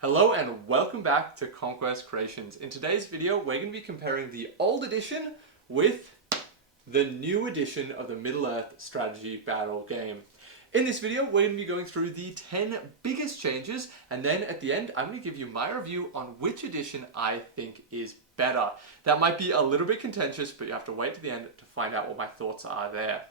Hello and welcome back to Conquest Creations. In today's video, we're going to be comparing the old edition with the new edition of the Middle Earth strategy battle game. In this video, we're going to be going through the 10 biggest changes, and then at the end, I'm going to give you my review on which edition I think is better. That might be a little bit contentious, but you have to wait to the end to find out what my thoughts are there.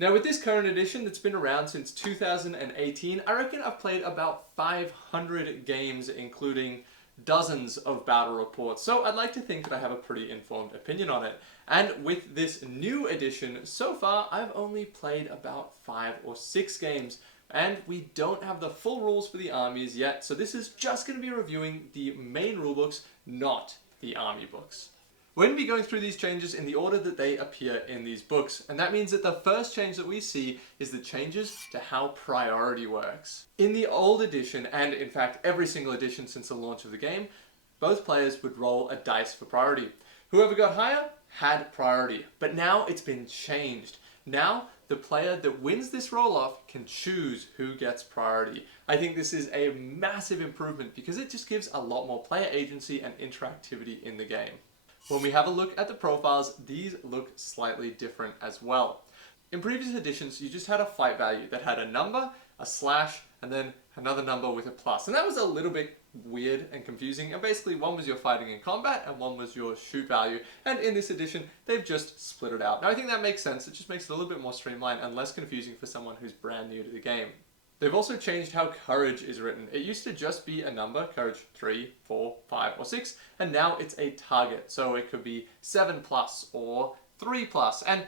Now with this current edition that's been around since 2018, I reckon I've played about 500 games, including dozens of battle reports, so I'd like to think that I have a pretty informed opinion on it. And with this new edition, so far I've only played about 5 or 6 games, and we don't have the full rules for the armies yet, so this is just going to be reviewing the main rulebooks, not the army books. We're going to be going through these changes in the order that they appear in these books, and that means that the first change that we see is the changes to how priority works. In the old edition, and in fact every single edition since the launch of the game, both players would roll a dice for priority. Whoever got higher had priority, but now it's been changed. Now the player that wins this roll-off can choose who gets priority. I think this is a massive improvement because it just gives a lot more player agency and interactivity in the game. When we have a look at the profiles, these look slightly different as well. In previous editions, you just had a fight value that had a number, a slash, and then another number with a plus. And that was a little bit weird and confusing. And basically, one was your fighting in combat, and one was your shoot value. And in this edition, they've just split it out. Now, I think that makes sense. It just makes it a little bit more streamlined and less confusing for someone who's brand new to the game. They've also changed how courage is written. It used to just be a number, courage 3, 4, 5, or 6, and now it's a target. So it could be 7 plus or 3 plus. And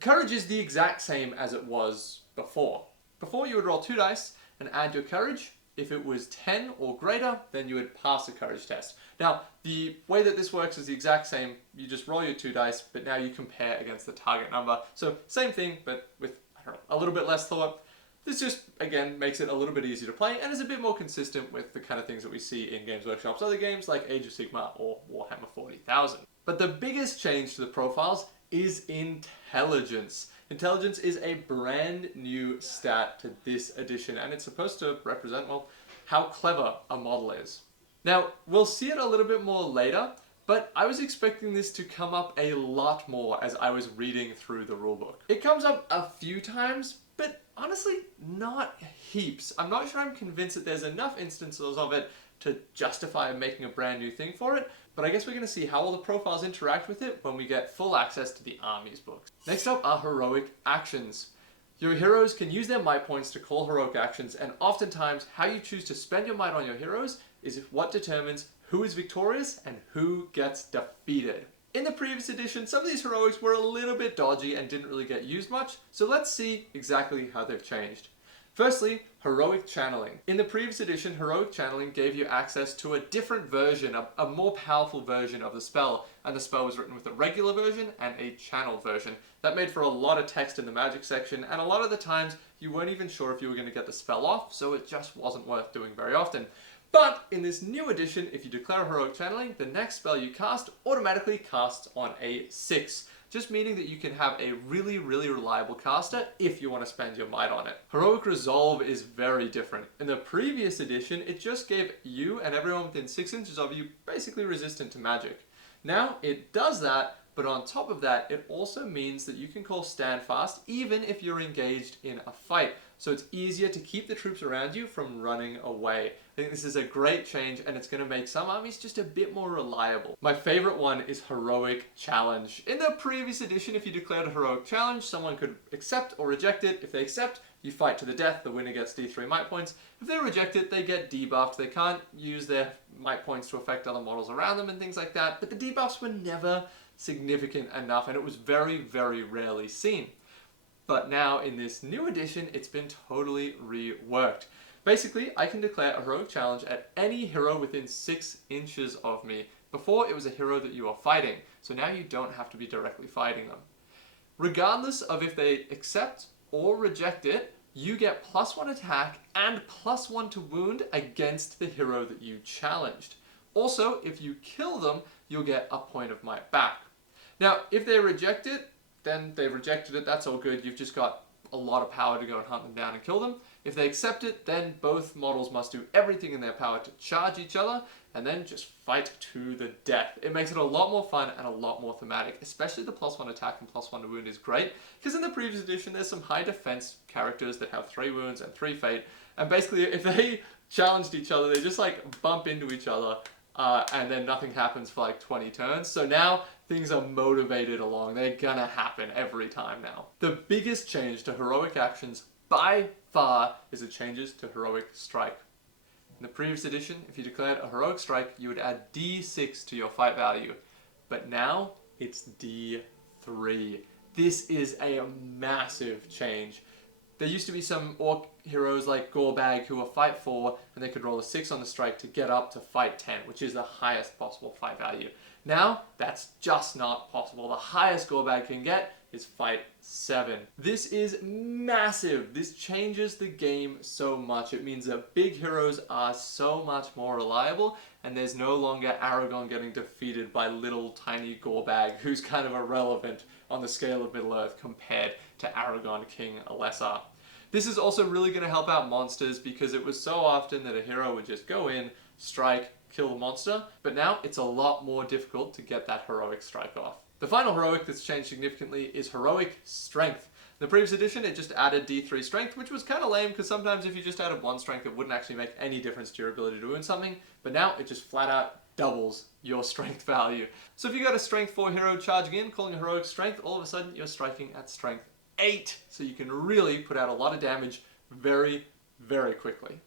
courage is the exact same as it was before. Before you would roll 2 dice and add your courage. If it was 10 or greater, then you would pass the courage test. Now, the way that this works is the exact same. You just roll your 2 dice, but now you compare against the target number. So same thing, but with, I don't know, a little bit less thought. This just, again, makes it a little bit easier to play and is a bit more consistent with the kind of things that we see in Games Workshop's other games like Age of Sigmar or Warhammer 40,000. But the biggest change to the profiles is intelligence. Intelligence is a brand new stat to this edition, and it's supposed to represent, well, how clever a model is. Now, we'll see it a little bit more later, but I was expecting this to come up a lot more as I was reading through the rulebook. It comes up a few times, but honestly, not heaps. I'm not sure I'm convinced that there's enough instances of it to justify making a brand new thing for it, but I guess we're going to see how all the profiles interact with it when we get full access to the armies books. Next up are heroic actions. Your heroes can use their might points to call heroic actions, and oftentimes how you choose to spend your might on your heroes is what determines who is victorious and who gets defeated. In the previous edition, some of these heroics were a little bit dodgy and didn't really get used much, so let's see exactly how they've changed. Firstly, heroic channeling. In the previous edition, heroic channeling gave you access to a different version, a more powerful version of the spell, and the spell was written with a regular version and a channeled version. That made for a lot of text in the magic section, and a lot of the times you weren't even sure if you were going to get the spell off, so it just wasn't worth doing very often. But in this new edition, if you declare heroic channeling, the next spell you cast automatically casts on a 6. Just meaning that you can have a really reliable caster if you want to spend your might on it. Heroic Resolve is very different. In the previous edition, it just gave you and everyone within 6 inches of you basically resistant to magic. Now it does that, but on top of that, it also means that you can call Stand Fast even if you're engaged in a fight. So it's easier to keep the troops around you from running away. I think this is a great change, and it's going to make some armies just a bit more reliable. My favorite one is Heroic Challenge. In the previous edition, if you declared a Heroic Challenge, someone could accept or reject it. If they accept, you fight to the death, the winner gets D3 might points. If they reject it, they get debuffed. They can't use their might points to affect other models around them and things like that, but the debuffs were never significant enough, and it was very rarely seen. But now in this new edition, it's been totally reworked. Basically, I can declare a heroic challenge at any hero within 6 inches of me. Before, it was a hero that you are fighting, so now you don't have to be directly fighting them. Regardless of if they accept or reject it, you get +1 attack and +1 to wound against the hero that you challenged. Also, if you kill them, you'll get a point of might back. Now, if they reject it, then they've rejected it, that's all good. You've just got a lot of power to go and hunt them down and kill them. If they accept it, then both models must do everything in their power to charge each other and then just fight to the death. It makes it a lot more fun and a lot more thematic, especially the +1 attack and +1 to wound is great, because in the previous edition there's some high defense characters that have 3 wounds and 3 fate, and basically if they challenged each other, they just like bump into each other and then nothing happens for like 20 turns. So now things are motivated along. They're gonna happen every time now. The biggest change to heroic actions by far is the changes to heroic strike. In the previous edition, if you declared a heroic strike, you would add D6 to your fight value. But now it's D3. This is a massive change. There used to be some orc heroes like Gorbag who were fight 4 and they could roll a 6 on the strike to get up to fight 10, which is the highest possible fight value. Now, that's just not possible. The highest Gorbag can get is fight 7. This is massive. This changes the game so much. It means that big heroes are so much more reliable, and there's no longer Aragon getting defeated by little tiny Gorbag who's kind of irrelevant on the scale of Middle Earth compared to Aragon King Alessa. This is also really going to help out monsters, because it was so often that a hero would just go in, strike, kill the monster, but now it's a lot more difficult to get that heroic strike off. The final heroic that's changed significantly is heroic strength. In the previous edition, it just added D3 strength, which was kind of lame, because sometimes if you just added 1 strength, it wouldn't actually make any difference to your ability to wound something, but now it just flat out doubles your strength value. So if you got a strength 4 hero charging in, calling a heroic strength, all of a sudden you're striking at strength 8, so you can really put out a lot of damage very, very quickly.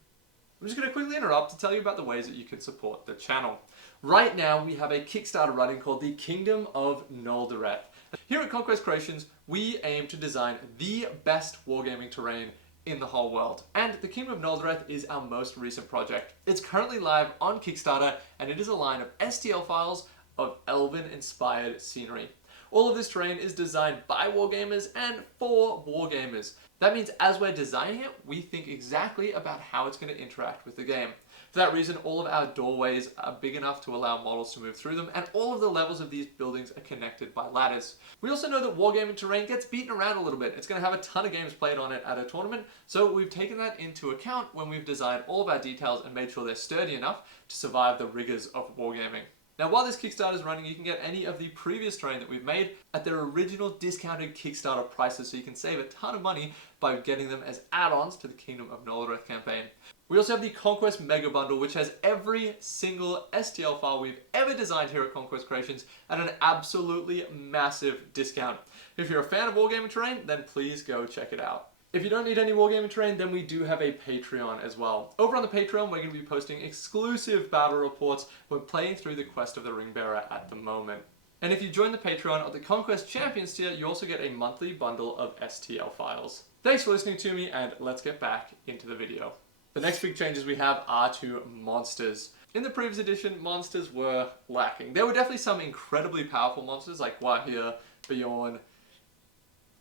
I'm just going to quickly interrupt to tell you about the ways that you can support the channel. Right now we have a Kickstarter running called the Kingdom of Noldoreth. Here at Conquest Creations, we aim to design the best wargaming terrain in the whole world. And the Kingdom of Noldoreth is our most recent project. It's currently live on Kickstarter, and it is a line of STL files of Elven-inspired scenery. All of this terrain is designed by wargamers and for wargamers. That means as we're designing it, we think exactly about how it's going to interact with the game. For that reason, all of our doorways are big enough to allow models to move through them, and all of the levels of these buildings are connected by ladders. We also know that wargaming terrain gets beaten around a little bit. It's going to have a ton of games played on it at a tournament, so we've taken that into account when we've designed all of our details and made sure they're sturdy enough to survive the rigors of wargaming. Now, while this Kickstarter is running, you can get any of the previous terrain that we've made at their original discounted Kickstarter prices, so you can save a ton of money by getting them as add-ons to the Kingdom of Noldoreth campaign. We also have the Conquest Mega Bundle, which has every single STL file we've ever designed here at Conquest Creations at an absolutely massive discount. If you're a fan of wargaming terrain, then please go check it out. If you don't need any wargaming terrain, then we do have a Patreon as well. Over on the Patreon, we're going to be posting exclusive battle reports when playing through the Quest of the Ringbearer at the moment. And if you join the Patreon of the Conquest Champions tier, you also get a monthly bundle of STL files. Thanks for listening to me, and let's get back into the video. The next big changes we have are to monsters. In the previous edition, monsters were lacking. There were definitely some incredibly powerful monsters like Wargear, Bjorn,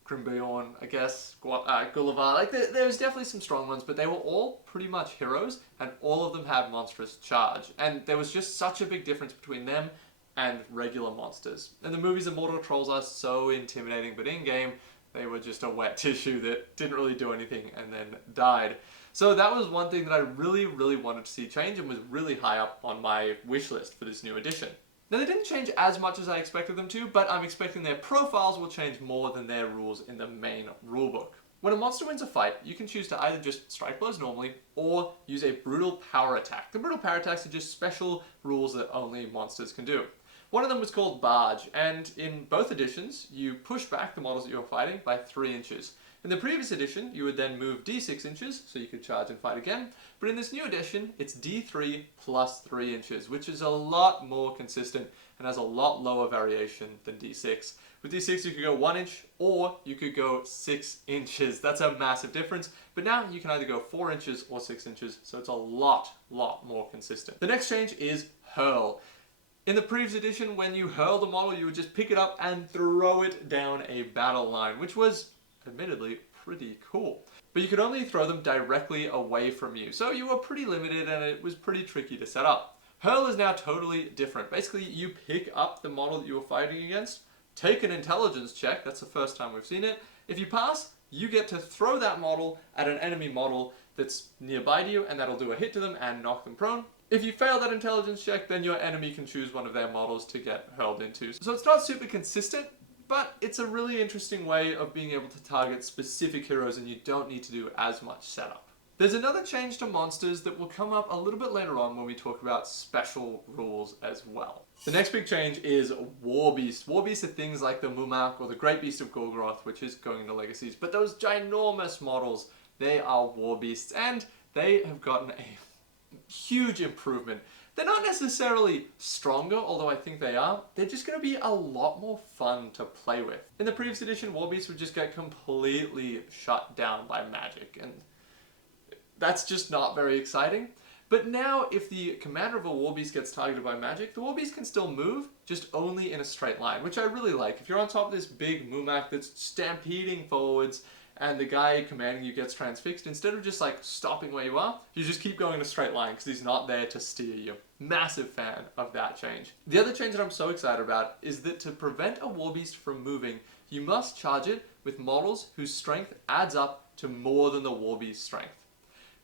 Grimbeorn, I guess, Gulliver. Like there's definitely some strong ones, but they were all pretty much heroes, and all of them had monstrous charge. And there was just such a big difference between them and regular monsters. In the movies, the Mordor trolls are so intimidating, but in game, they were just a wet tissue that didn't really do anything and then died. So that was one thing that I really, really wanted to see change and was really high up on my wish list for this new edition. Now, they didn't change as much as I expected them to, but I'm expecting their profiles will change more than their rules in the main rulebook. When a monster wins a fight, you can choose to either just strike blows normally or use a brutal power attack. The brutal power attacks are just special rules that only monsters can do. One of them was called Barge, and in both editions, you push back the models that you're fighting by 3 inches. In the previous edition, you would then move D6 inches, so you could charge and fight again. But in this new edition, it's D3 plus 3 inches, which is a lot more consistent and has a lot lower variation than D6. With D6, you could go 1 inch, or you could go 6 inches. That's a massive difference. But now you can either go 4 inches or 6 inches, so it's a lot more consistent. The next change is Hurl. In the previous edition, when you hurl the model, you would just pick it up and throw it down a battle line, which was admittedly pretty cool. But you could only throw them directly away from you, so you were pretty limited and it was pretty tricky to set up. Hurl is now totally different. Basically, you pick up the model that you were fighting against, take an intelligence check, that's the first time we've seen it. If you pass, you get to throw that model at an enemy model that's nearby to you, and that'll do a hit to them and knock them prone. If you fail that intelligence check, then your enemy can choose one of their models to get hurled into. So it's not super consistent, but it's a really interesting way of being able to target specific heroes, and you don't need to do as much setup. There's another change to monsters that will come up a little bit later on when we talk about special rules as well. The next big change is War Beast. War Beasts are things like the Mumak or the Great Beast of Golgoroth, which is going into Legacies. But those ginormous models, they are War Beasts, and they have gotten a huge improvement. They're not necessarily stronger, although I think they are. They're just going to be a lot more fun to play with. In the previous edition, War Beasts would just get completely shut down by magic, and that's just not very exciting. But now, if the commander of a War Beast gets targeted by magic, the War Beast can still move, just only in a straight line, which I really like. If you're on top of this big Mumak that's stampeding forwards, and the guy commanding you gets transfixed, instead of just like stopping where you are, you just keep going in a straight line because he's not there to steer you. Massive fan of that change. The other change that I'm so excited about is that to prevent a War Beast from moving, you must charge it with models whose strength adds up to more than the War Beast's strength.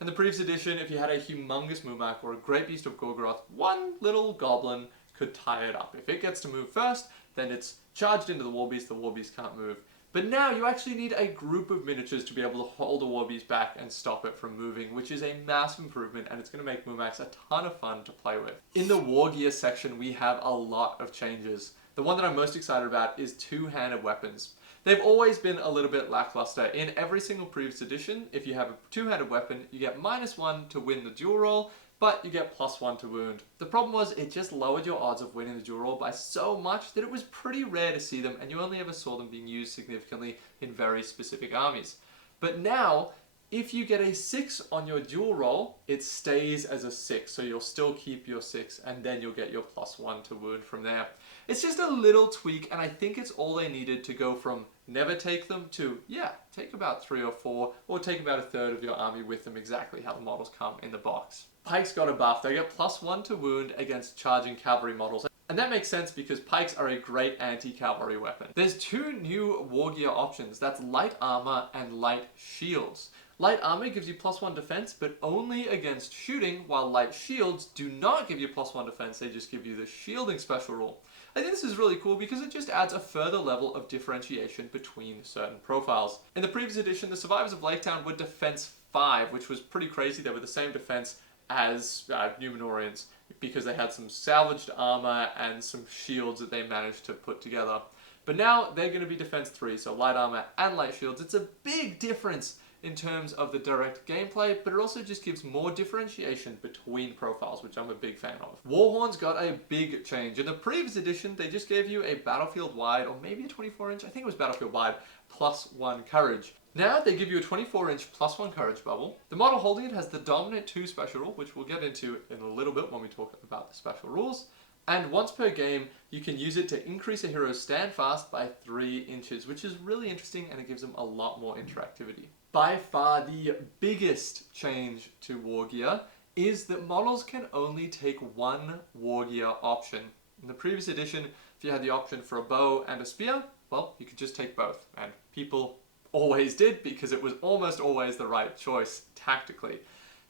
In the previous edition, if you had a humongous Mumak or a Great Beast of Golgoroth, one little goblin could tie it up. If it gets to move first, then it's charged into the War Beast can't move. But now you actually need a group of miniatures to be able to hold a War Beast back and stop it from moving, which is a massive improvement, and it's going to make Mumaks a ton of fun to play with. In the Wargear section, we have a lot of changes. The one that I'm most excited about is two-handed weapons. They've always been a little bit lackluster. In every single previous edition, if you have a two-handed weapon, you get -1 to win the duel roll, but you get +1 to wound. The problem was it just lowered your odds of winning the duel roll by so much that it was pretty rare to see them, and you only ever saw them being used significantly in very specific armies. But now, if you get a 6 on your duel roll, it stays as a 6, so you'll still keep your 6, and then you'll get your +1 to wound from there. It's just a little tweak, and I think it's all they needed to go from never take them to, yeah, take about 3 or 4, or take about 1/3 of your army with them, exactly how the models come in the box. Pikes got a buff. They get +1 to wound against charging cavalry models. And that makes sense because pikes are a great anti-cavalry weapon. There's 2 new Wargear options. That's light armor and light shields. Light armor gives you +1 defense, but only against shooting, while light shields do not give you +1 defense, they just give you the shielding special rule. I think this is really cool because it just adds a further level of differentiation between certain profiles. In the previous edition, the survivors of Lake Town were defense 5, which was pretty crazy. They were the same defense as Numenorians because they had some salvaged armor and some shields that they managed to put together. But now they're going to be defense 3, so light armor and light shields. It's a big difference in terms of the direct gameplay, but it also just gives more differentiation between profiles, which I'm a big fan of. Warhorns got a big change. In the previous edition, they just gave you a battlefield wide, or maybe a 24-inch, I think it was battlefield wide, +1 courage. Now they give you a 24-inch +1 courage bubble. The model holding it has the dominant 2 special rule, which we'll get into in a little bit when we talk about the special rules. And once per game, you can use it to increase a hero's stand fast by 3 inches, which is really interesting, and it gives them a lot more interactivity. By far the biggest change to Wargear is that models can only take 1 Wargear option. In the previous edition, if you had the option for a bow and a spear, well, you could just take both, and people always did because it was almost always the right choice tactically.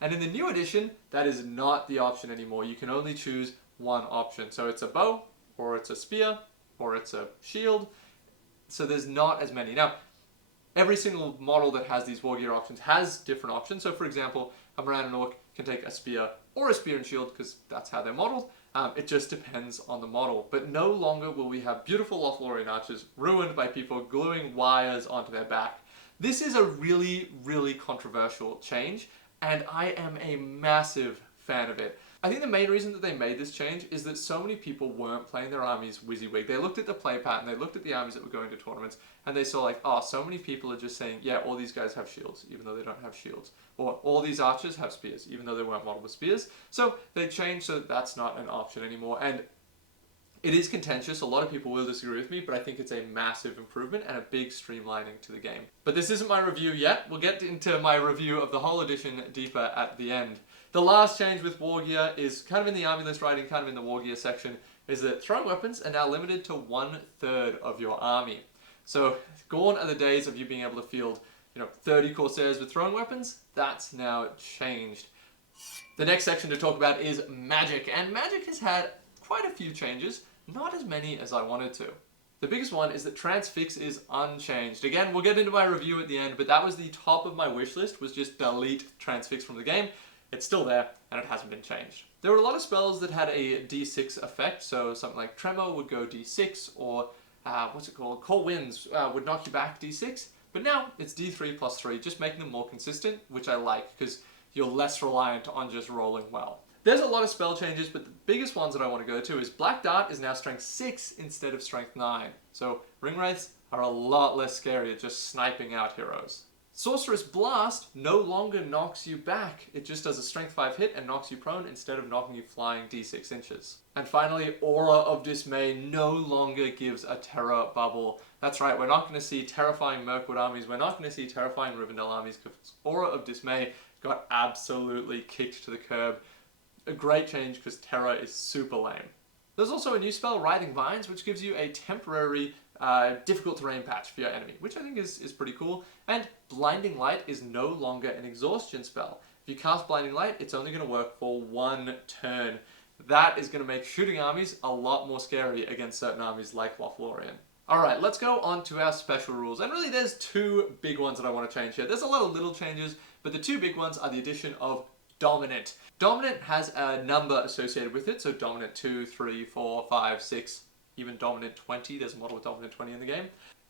And in the new edition, that is not the option anymore. You can only choose 1 option. So it's a bow, or it's a spear, or it's a shield. So there's not as many. Now, every single model that has these Wargear options has different options. So for example, a Moran and Orc can take a spear or a spear and shield because that's how they're modeled. It just depends on the model. But no longer will we have beautiful Lothlorien archers ruined by people gluing wires onto their back. This is a really, really controversial change, and I am a massive fan of it. I think the main reason that they made this change is that so many people weren't playing their armies WYSIWYG. They looked at the play pattern, they looked at the armies that were going to tournaments, and they saw like, oh, so many people are just saying, yeah, all these guys have shields, even though they don't have shields. Or all these archers have spears, even though they weren't modeled with spears. So they changed so that that's not an option anymore. And it is contentious, a lot of people will disagree with me, but I think it's a massive improvement and a big streamlining to the game. But this isn't my review yet. We'll get into my review of the whole edition deeper at the end. The last change with Wargear is kind of in the army list writing, kind of in the Wargear section, is that throwing weapons are now limited to 1/3 of your army. So gone are the days of you being able to field 30 Corsairs with throwing weapons. That's now changed. The next section to talk about is magic, and magic has had quite a few changes, not as many as I wanted to. The biggest one is that transfix is unchanged. Again, we'll get into my review at the end, but that was the top of my wish list, was just delete transfix from the game. It's still there, and it hasn't been changed. There were a lot of spells that had a D6 effect, so something like Tremor would go D6, or Cold Winds would knock you back D6, but now it's D3 plus 3, just making them more consistent, which I like, because you're less reliant on just rolling well. There's a lot of spell changes, but the biggest ones that I want to go to is Black Dart is now strength 6 instead of strength 9. So Ring Wraiths are a lot less scary at just sniping out heroes. Sorceress Blast no longer knocks you back. It just does a strength 5 hit and knocks you prone instead of knocking you flying d6 inches. And finally, Aura of Dismay no longer gives a terror bubble. That's right, we're not going to see terrifying Mirkwood armies, we're not going to see terrifying Rivendell armies, because Aura of Dismay got absolutely kicked to the curb. A great change because Terror is super lame. There's also a new spell, Writhing Vines, which gives you a temporary difficult terrain patch for your enemy, which I think is pretty cool. And Blinding Light is no longer an exhaustion spell. If you cast Blinding Light, it's only going to work for 1 turn. That is going to make shooting armies a lot more scary against certain armies like Lothlorien. Alright, let's go on to our special rules. And really there's 2 big ones that I want to change here. There's a lot of little changes, but the 2 big ones are the addition of Dominant. Dominant has a number associated with it, so Dominant 2, 3, 4, 5, 6, even Dominant 20. There's a model with Dominant 20 in the game.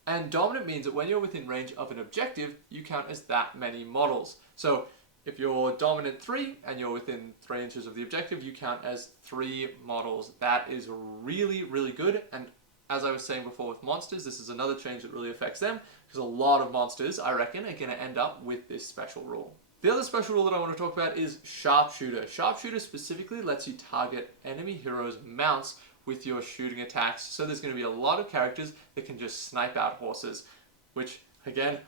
And Dominant means that when you're within range of an objective, you count as that many models. So if you're Dominant 3 and you're within 3 inches of the objective, you count as 3 models. That is really, really good. And as I was saying before with monsters, this is another change that really affects them, because a lot of monsters, I reckon, are going to end up with this special rule. The other special rule that I want to talk about is Sharpshooter. Sharpshooter specifically lets you target enemy heroes' mounts with your shooting attacks. So there's going to be a lot of characters that can just snipe out horses, which, again,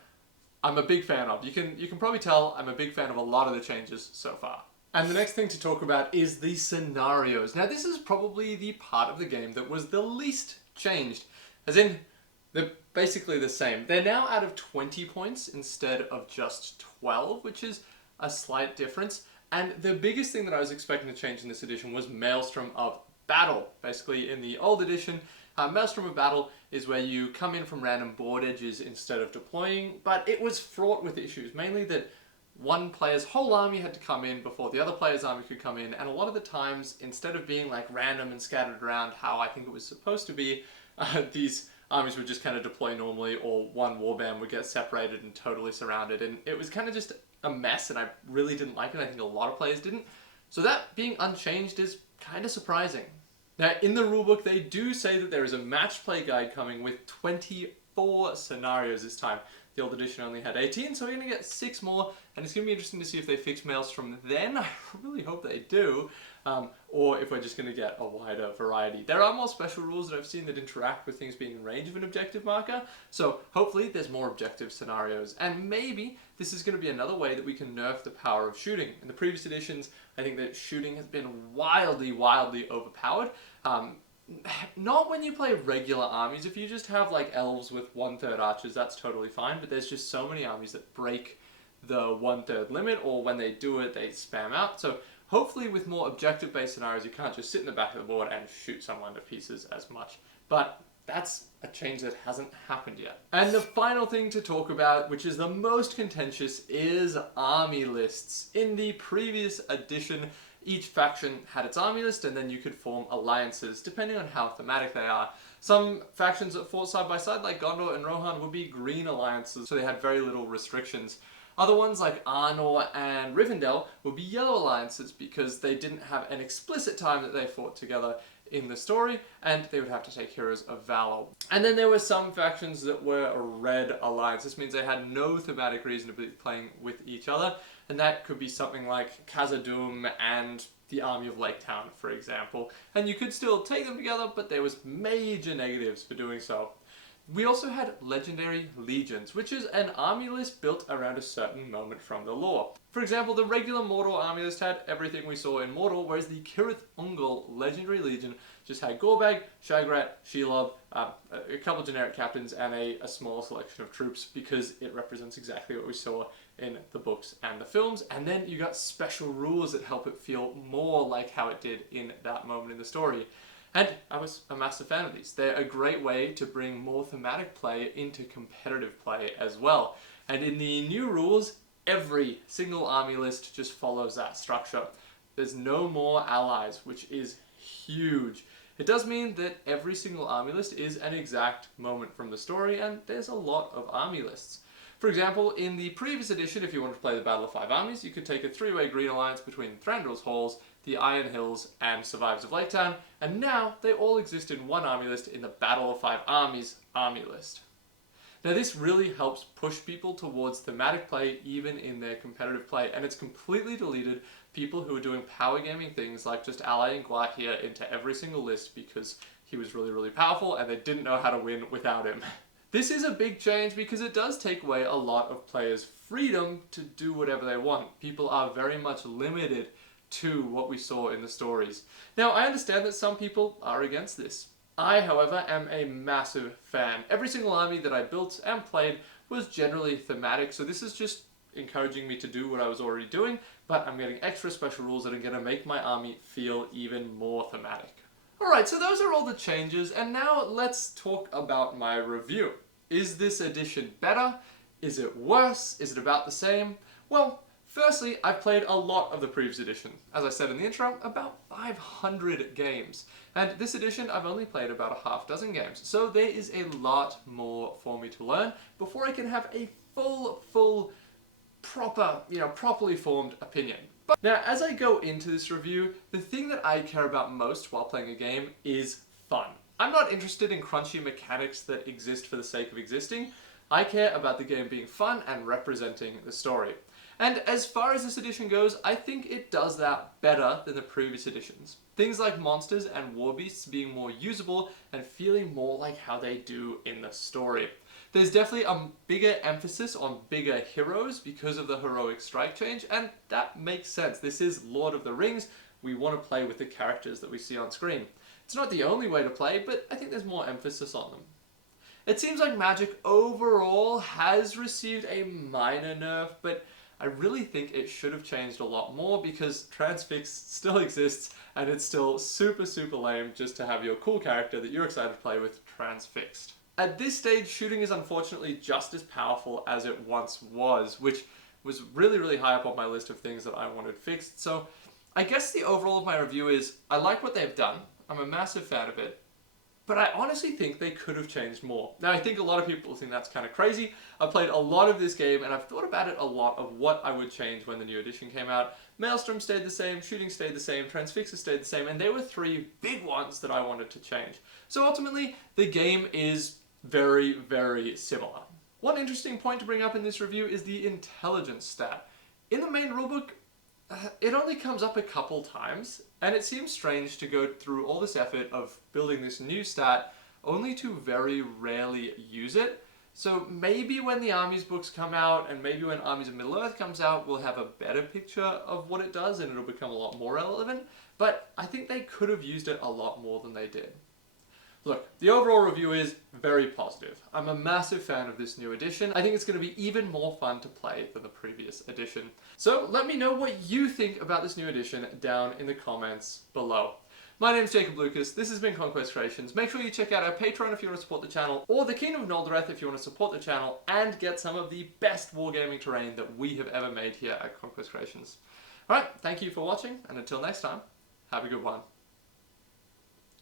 I'm a big fan of. You can probably tell I'm a big fan of a lot of the changes so far. And the next thing to talk about is the scenarios. Now this is probably the part of the game that was the least changed. As in, they're basically the same. They're now out of 20 points instead of just 12, which is a slight difference. And the biggest thing that I was expecting to change in this edition was Maelstrom of Battle. Basically, in the old edition, Maelstrom of Battle is where you come in from random board edges instead of deploying, but it was fraught with issues, mainly that one player's whole army had to come in before the other player's army could come in, and a lot of the times, instead of being like random and scattered around how I think it was supposed to be, these armies would just kind of deploy normally, or one warband would get separated and totally surrounded, and it was kind of just a mess, and I really didn't like it. I think a lot of players didn't. So that being unchanged is kind of surprising. Now, in the rulebook, they do say that there is a match play guide coming with 24 scenarios this time. The old edition only had 18, so we're going to get 6 more, and it's going to be interesting to see if they fix Maelstrom then. I really hope they do, or if we're just going to get a wider variety. There are more special rules that I've seen that interact with things being in range of an objective marker, so hopefully there's more objective scenarios. And maybe this is going to be another way that we can nerf the power of shooting. In the previous editions, I think that shooting has been wildly, wildly overpowered. Not when you play regular armies. If you just have like elves with 1/3 archers, that's totally fine, but there's just so many armies that break the 1/3 limit, or when they do it, they spam out. So hopefully with more objective-based scenarios, you can't just sit in the back of the board and shoot someone to pieces as much. But that's a change that hasn't happened yet. And the final thing to talk about, which is the most contentious, is army lists. In the previous edition, each faction had its army list, and then you could form alliances, depending on how thematic they are. Some factions that fought side by side, like Gondor and Rohan, would be green alliances, so they had very little restrictions. Other ones, like Arnor and Rivendell, would be yellow alliances, because they didn't have an explicit time that they fought together in the story, and they would have to take Heroes of Valor. And then there were some factions that were red alliance. This means they had no thematic reason to be playing with each other, and that could be something like Khazad-dûm and the Army of Lake Town, for example. And you could still take them together, but there was major negatives for doing so. We also had Legendary Legions, which is an army list built around a certain moment from the lore. For example, the regular Mordor army list had everything we saw in Mordor, whereas the Cirith Ungol Legendary Legion just had Gorbag, Shagrat, Shelob, a couple generic captains, and a small selection of troops, because it represents exactly what we saw in the books and the films. And then you got special rules that help it feel more like how it did in that moment in the story. And I was a massive fan of these. They're a great way to bring more thematic play into competitive play as well. And in the new rules, every single army list just follows that structure. There's no more allies, which is huge. It does mean that every single army list is an exact moment from the story, and there's a lot of army lists. For example, in the previous edition, if you wanted to play the Battle of Five Armies, you could take a three-way green alliance between Thranduil's Halls, the Iron Hills, and Survivors of Laketown, and now they all exist in one army list in the Battle of Five Armies army list. Now this really helps push people towards thematic play even in their competitive play, and it's completely deleted people who are doing power gaming things like just allying Wargear into every single list because he was really, really powerful and they didn't know how to win without him. This is a big change because it does take away a lot of players' freedom to do whatever they want. People are very much limited to what we saw in the stories. Now, I understand that some people are against this. I, however, am a massive fan. Every single army that I built and played was generally thematic, so this is just encouraging me to do what I was already doing, but I'm getting extra special rules that are going to make my army feel even more thematic. Alright, so those are all the changes, and now let's talk about my review. Is this edition better? Is it worse? Is it about the same? Well, firstly, I've played a lot of the previous edition. As I said in the intro, about 500 games. And this edition, I've only played about a half dozen games. So there is a lot more for me to learn before I can have a properly formed opinion. But now, as I go into this review, the thing that I care about most while playing a game is fun. I'm not interested in crunchy mechanics that exist for the sake of existing. I care about the game being fun and representing the story. And as far as this edition goes, I think it does that better than the previous editions. Things like monsters and war beasts being more usable and feeling more like how they do in the story. There's definitely a bigger emphasis on bigger heroes because of the heroic strike change, and that makes sense. This is Lord of the Rings. We want to play with the characters that we see on screen. It's not the only way to play, but I think there's more emphasis on them. It seems like Magic overall has received a minor nerf, but I really think it should have changed a lot more because Transfix still exists and it's still super lame just to have your cool character that you're excited to play with transfixed. At this stage, shooting is unfortunately just as powerful as it once was, which was really high up on my list of things that I wanted fixed. So I guess the overall of my review is I like what they've done. I'm a massive fan of it. But I honestly think they could have changed more. Now, I think a lot of people think that's kind of crazy. I've played a lot of this game and I've thought about it a lot of what I would change when the new edition came out. Maelstrom stayed the same, shooting stayed the same, transfixes stayed the same, and there were three big ones that I wanted to change. So ultimately, the game is very similar. One interesting point to bring up in this review is the intelligence stat. In the main rulebook, it only comes up a couple times, and it seems strange to go through all this effort of building this new stat only to very rarely use it. So maybe when the Armies books come out, and maybe when Armies of Middle-earth comes out, we'll have a better picture of what it does and it'll become a lot more relevant, but I think they could have used it a lot more than they did. Look, the overall review is very positive. I'm a massive fan of this new edition. I think it's going to be even more fun to play than the previous edition. So let me know what you think about this new edition down in the comments below. My name is Jacob Lucas, this has been Conquest Creations. Make sure you check out our Patreon if you want to support the channel, or the Kingdom of Noldoreth if you want to support the channel and get some of the best wargaming terrain that we have ever made here at Conquest Creations. Alright, thank you for watching, and until next time, have a good one.